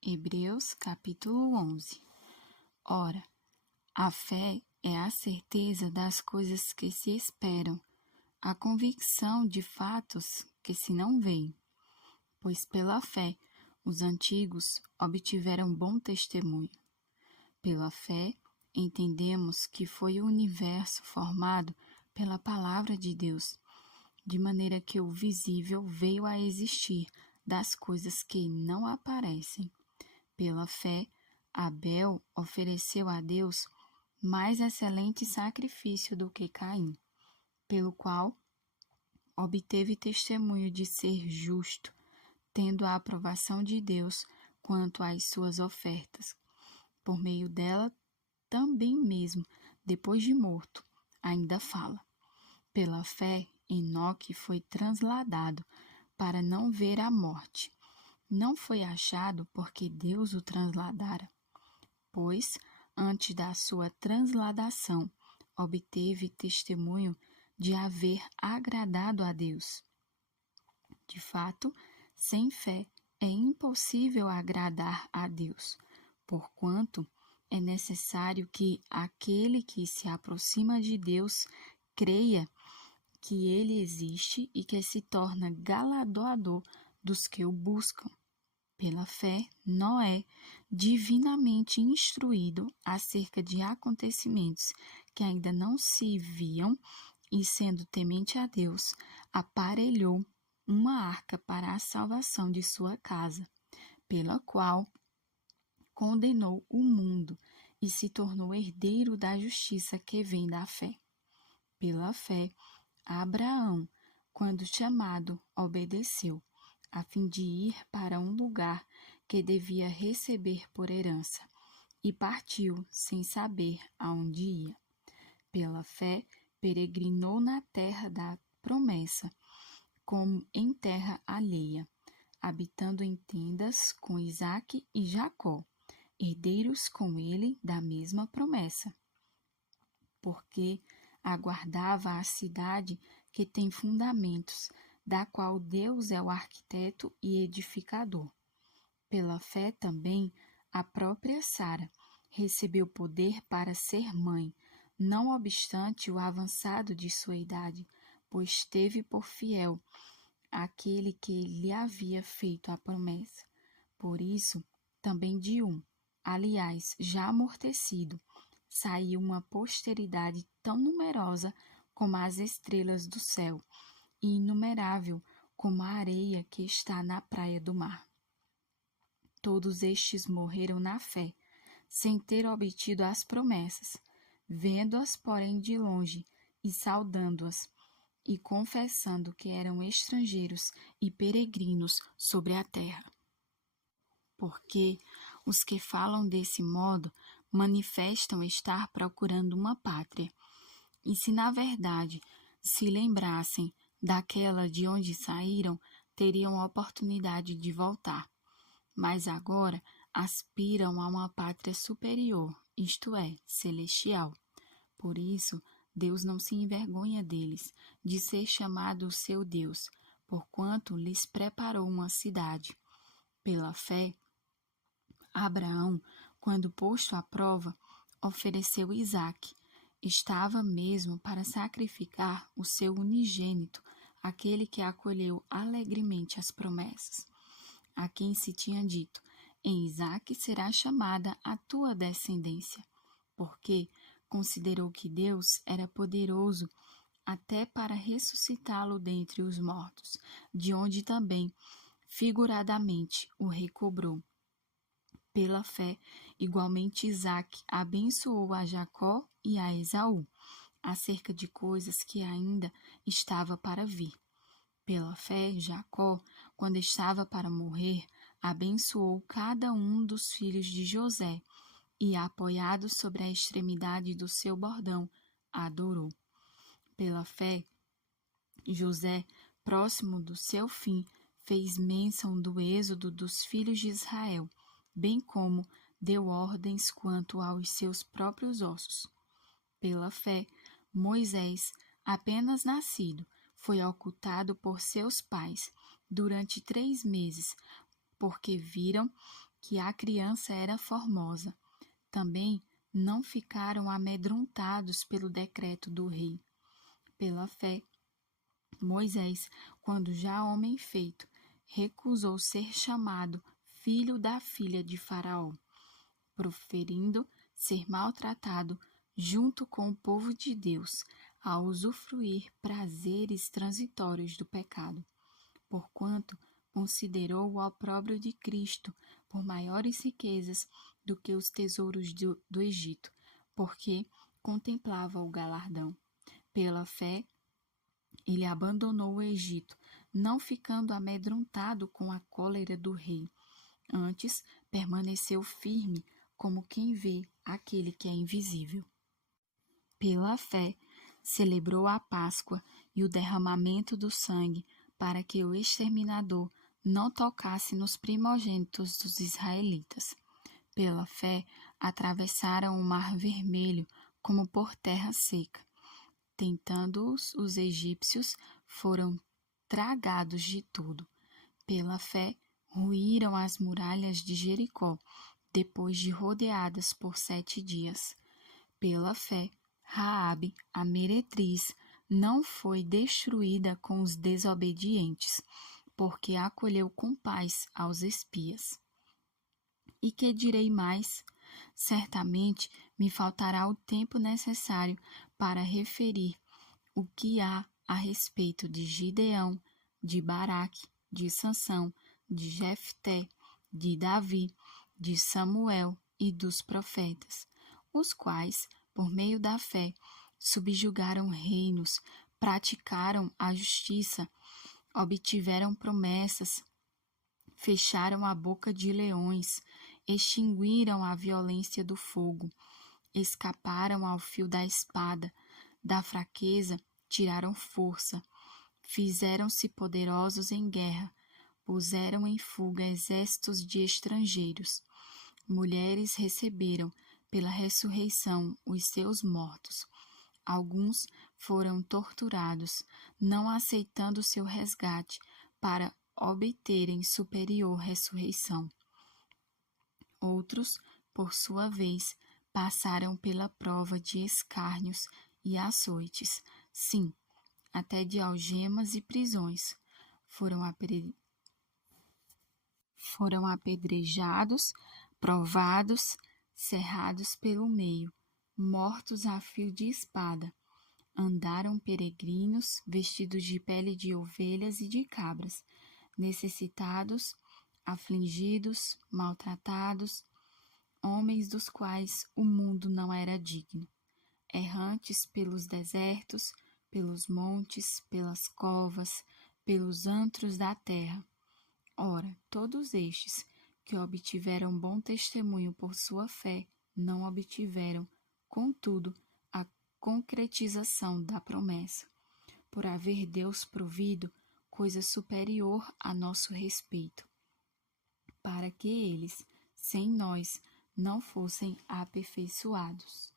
Hebreus capítulo 11. Ora, a fé é a certeza das coisas que se esperam, a convicção de fatos que se não veem. Pois pela fé os antigos obtiveram bom testemunho. Pela fé entendemos que foi o universo formado pela palavra de Deus, de maneira que o visível veio a existir das coisas que não aparecem. Pela fé, Abel ofereceu a Deus mais excelente sacrifício do que Caim, pelo qual obteve testemunho de ser justo, tendo a aprovação de Deus quanto às suas ofertas. Por meio dela, também mesmo, depois de morto, ainda fala. Pela fé, Enoque foi transladado para não ver a morte. Não foi achado porque Deus o transladara, pois, antes da sua transladação, obteve testemunho de haver agradado a Deus. De fato, sem fé é impossível agradar a Deus, porquanto é necessário que aquele que se aproxima de Deus creia que ele existe e que se torna galardoador dos que o buscam. Pela fé, Noé, divinamente instruído acerca de acontecimentos que ainda não se viam, e sendo temente a Deus, aparelhou uma arca para a salvação de sua casa, pela qual condenou o mundo e se tornou herdeiro da justiça que vem da fé. Pela fé, Abraão, quando chamado, obedeceu, a fim de ir para um lugar que devia receber por herança, e partiu sem saber aonde ia. Pela fé, peregrinou na terra da promessa, como em terra alheia, habitando em tendas com Isaque e Jacó, herdeiros com ele da mesma promessa, porque aguardava a cidade que tem fundamentos, da qual Deus é o arquiteto e edificador. Pela fé também, a própria Sara recebeu poder para ser mãe, não obstante o avançado de sua idade, pois teve por fiel aquele que lhe havia feito a promessa. Por isso, também de um, aliás, já amortecido, saiu uma posteridade tão numerosa como as estrelas do céu, e inumerável como a areia que está na praia do mar. Todos estes morreram na fé, sem ter obtido as promessas, vendo-as, porém, de longe, e saudando-as, e confessando que eram estrangeiros e peregrinos sobre a terra. Porque os que falam desse modo manifestam estar procurando uma pátria, e se na verdade se lembrassem daquela de onde saíram, teriam oportunidade de voltar. Mas agora aspiram a uma pátria superior, isto é, celestial. Por isso, Deus não se envergonha deles, de ser chamado seu Deus, porquanto lhes preparou uma cidade. Pela fé, Abraão, quando posto à prova, ofereceu Isaque. Estava mesmo para sacrificar o seu unigênito, aquele que acolheu alegremente as promessas, a quem se tinha dito: em Isaque será chamada a tua descendência, porque considerou que Deus era poderoso até para ressuscitá-lo dentre os mortos, de onde também, figuradamente, o recobrou. Pela fé, igualmente Isaque abençoou a Jacó e a Esaú, acerca de coisas que ainda estava para vir. Pela fé, Jacó, quando estava para morrer, abençoou cada um dos filhos de José, e, apoiado sobre a extremidade do seu bordão, adorou. Pela fé, José, próximo do seu fim, fez menção do êxodo dos filhos de Israel, bem como deu ordens quanto aos seus próprios ossos. Pela fé, Moisés, apenas nascido, foi ocultado por seus pais durante 3 meses, porque viram que a criança era formosa. Também não ficaram amedrontados pelo decreto do rei. Pela fé, Moisés, quando já homem feito, recusou ser chamado filho da filha de Faraó, proferindo ser maltratado junto com o povo de Deus, a usufruir prazeres transitórios do pecado, porquanto considerou o opróbrio de Cristo por maiores riquezas do que os tesouros do Egito, porque contemplava o galardão. Pela fé, ele abandonou o Egito, não ficando amedrontado com a cólera do rei. Antes, permaneceu firme, como quem vê aquele que é invisível. Pela fé, celebrou a Páscoa e o derramamento do sangue, para que o exterminador não tocasse nos primogênitos dos israelitas. Pela fé, atravessaram o Mar Vermelho como por terra seca. Tentando-os, os egípcios foram tragados de tudo. Pela fé, ruíram as muralhas de Jericó, depois de rodeadas por 7 dias. Pela fé, Raabe, a meretriz, não foi destruída com os desobedientes, porque acolheu com paz aos espias. E que direi mais? Certamente me faltará o tempo necessário para referir o que há a respeito de Gideão, de Baraque, de Sansão, de Jefté, de Davi, de Samuel e dos profetas, os quais, por meio da fé, subjugaram reinos, praticaram a justiça, obtiveram promessas, fecharam a boca de leões, extinguiram a violência do fogo, escaparam ao fio da espada, da fraqueza tiraram força, fizeram-se poderosos em guerra, puseram em fuga exércitos de estrangeiros. Mulheres receberam pela ressurreição os seus mortos. Alguns foram torturados, não aceitando seu resgate para obterem superior ressurreição. Outros, por sua vez, passaram pela prova de escárnios e açoites, sim, até de algemas e prisões. Foram apedrejados, provados, cerrados pelo meio, mortos a fio de espada. Andaram peregrinos, vestidos de pele de ovelhas e de cabras, necessitados, afligidos, maltratados, homens dos quais o mundo não era digno, errantes pelos desertos, pelos montes, pelas covas, pelos antros da terra. Ora, todos estes que obtiveram bom testemunho por sua fé, não obtiveram, contudo, a concretização da promessa, por haver Deus provido coisa superior a nosso respeito, para que eles, sem nós, não fossem aperfeiçoados.